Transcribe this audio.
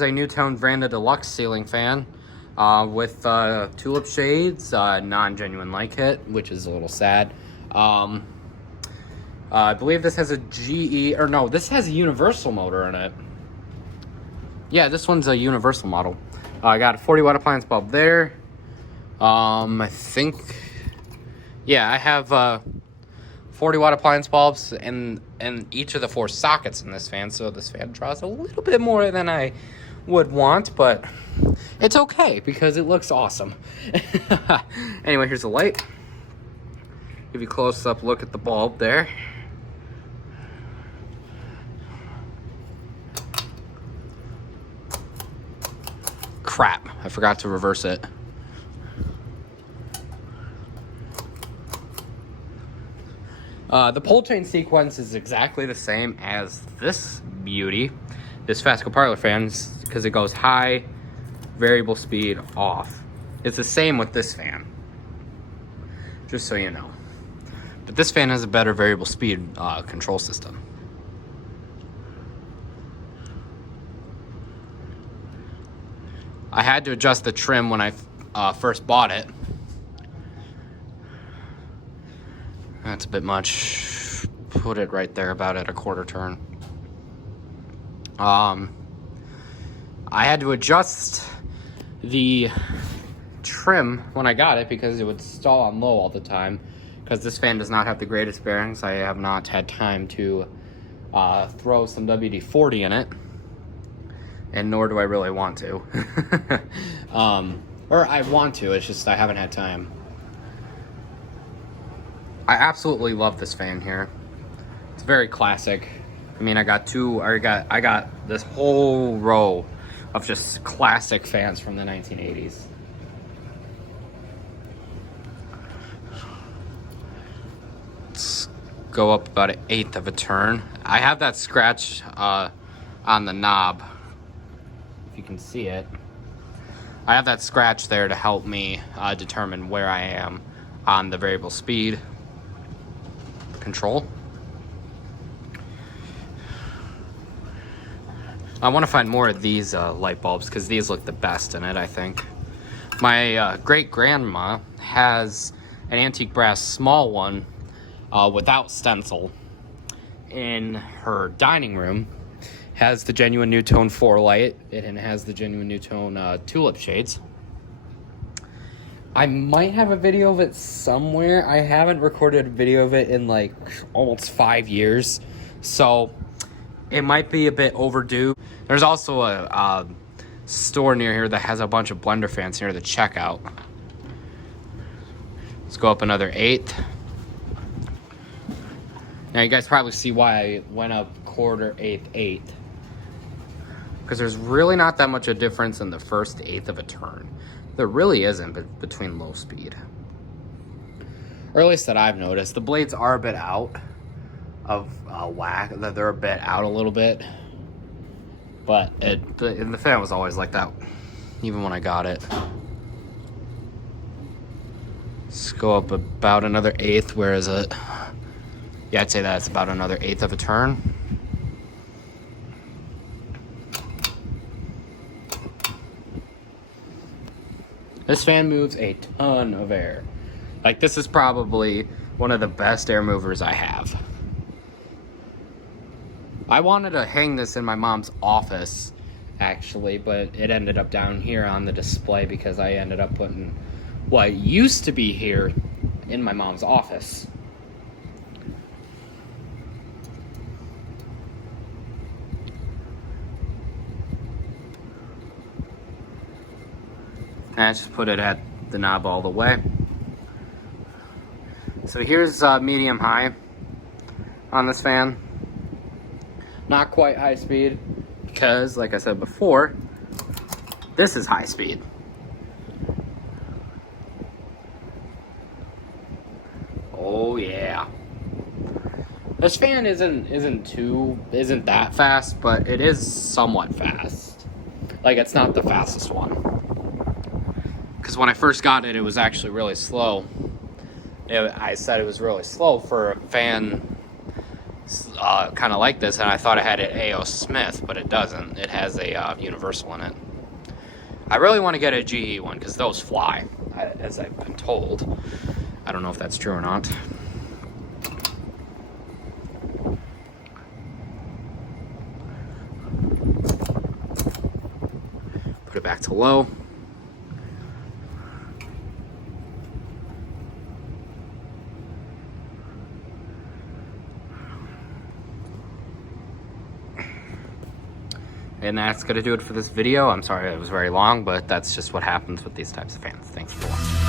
here's a Nutone Verandah Deluxe ceiling fan with tulip shades, non-genuine light kit, which is a little sad. I believe this has a GE, or no, this has a universal motor in it. Yeah, this one's a universal model. I got a 40 watt appliance bulb there. I think, yeah, I have 40 watt appliance bulbs in each of the 4 sockets in this fan, so this fan draws a little bit more than I would want, but it's okay because it looks awesome. Anyway, here's the light. Give you a close-up look at the bulb there. Crap, I forgot to reverse it. The pole chain sequence is exactly the same as this beauty, this Fasco Parlor fan, because it goes high, variable speed, off. It's the same with this fan, just so you know. But this fan has a better variable speed control system. I had to adjust the trim when I first bought it. That's a bit much. Put it right there, about at a quarter turn. I had to adjust the trim when I got it because it would stall on low all the time. Because this fan does not have the greatest bearings. I have not had time to throw some WD-40 in it. And nor do I really want to. Or I want to, it's just I haven't had time. I absolutely love this fan here. It's very classic. I mean, I got this whole row of just classic fans from the 1980s. Let's go up about 1/8 of a turn. I have that scratch on the knob. If you can see it. I have that scratch there to help me determine where I am on the variable speed control. I want to find more of these light bulbs because these look the best in it, I think. My great-grandma has an antique brass small one without stencil in her dining room. Has the genuine Nutone 4 light, and it has the genuine Nutone tulip shades. I might have a video of it somewhere. I haven't recorded a video of it in like almost 5 years, so it might be a bit overdue. There's also a store near here that has a bunch of blender fans near the checkout. Let's go up another 1/8. Now you guys probably see why I went up 1/4, 1/8. Because there's really not that much of a difference in the first 1/8 of a turn. There really isn't between low speed. Or at least that I've noticed. The blades are a bit out of whack. They're a bit out a little bit. But the fan was always like that, even when I got it. Let's go up about another 1/8. Where is it? Yeah, I'd say that's about another 1/8 of a turn. This fan moves a ton of air. Like, this is probably one of the best air movers I have. I wanted to hang this in my mom's office, actually, but it ended up down here on the display because I ended up putting what used to be here in my mom's office. And I just put it at the knob all the way. So here's medium high on this fan. Not quite high speed because, like I said before, this is high speed. Oh yeah. This fan isn't that fast, but it is somewhat fast. Like, it's not the fastest one. Because when I first got it, it was actually really slow. I said it was really slow for a fan kind of like this, and I thought it had an A.O. Smith, but it doesn't. It has a universal in it. I really want to get a GE one because those fly, as I've been told. I don't know if that's true or not. Put it back to low. And that's going to do it for this video. I'm sorry it was very long, but that's just what happens with these types of fans. Thanks for watching.